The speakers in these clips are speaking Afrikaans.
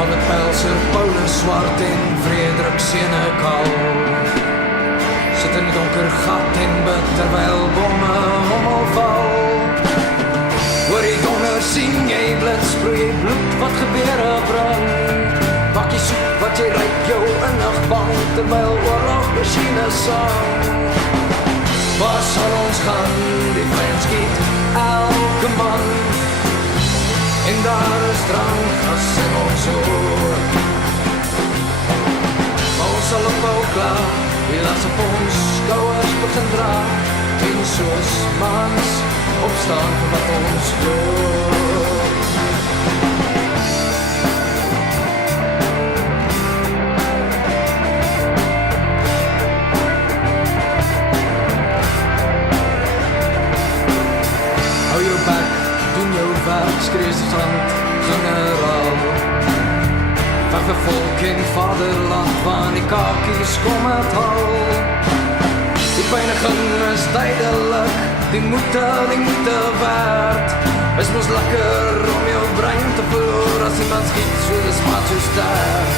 David Pelser, Paulus Swart en Frederik Senekal sit in die donker gat en bid terwyl bomme hommel val. Hoor die donder sien jy blitsproei bloed wat gebeure brand. Bakkie soep wat jy ryk jou innig bang terwyl oorlog machines sang. Waar sal ons gaan, die vyand skiet elke man. En daar is drankgas in ons oor. Maar ons sal ophou klaar, die las op ons skouers begin dra. En soos mans opstaan vir wat ons glo. Hou jou bek, doen jou werk, skree strand, generaal. Veg vir volk en vaderland, waar die kakies kom het hal. Die pyniging is tydelik, die moeite werd. Is mos lekker om jou brein te verloor, as iemand skiet, so dis maar so sterk.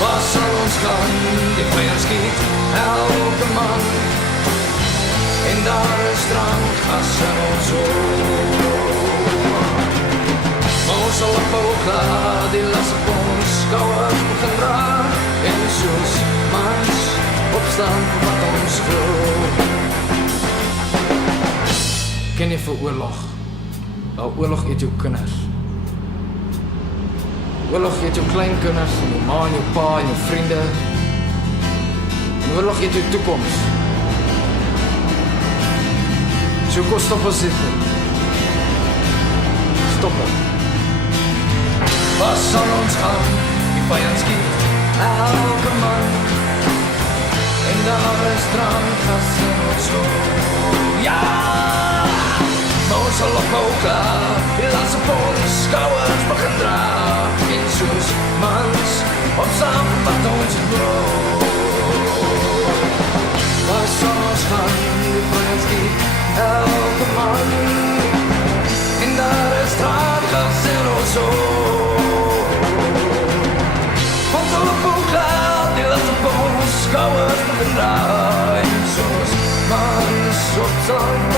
Waar sal ons gaan, die vyand skiet elke man. En daar is drankgas in ons oor. Maar ons sal ophou klaar, die las op ons skouers begin dra. En soos mans opstaan vir wat ons glo. Ken jy vir oorlog? Oorlog eet jou kinders. Oorlog eet jou kleinkinders, en jou ma en jou pa en jou vriende. En oorlog eet jou toekoms. So kom stop ons dit. Stop het. Waar sal ons gaan? Die vyand skiet elke man. En daar is drankgas in ons oor. Ja! Maar ons sal ophou klaar, die las op ons skouers begin dra. En soos mans opstaan wat ons glo. Waar sal ons gaan? Die vyand skiet elke man. En daar is drankgas in ons oor. Ons sal ophou klaar, die las op ons skouers begin dra. En soos mans opstaan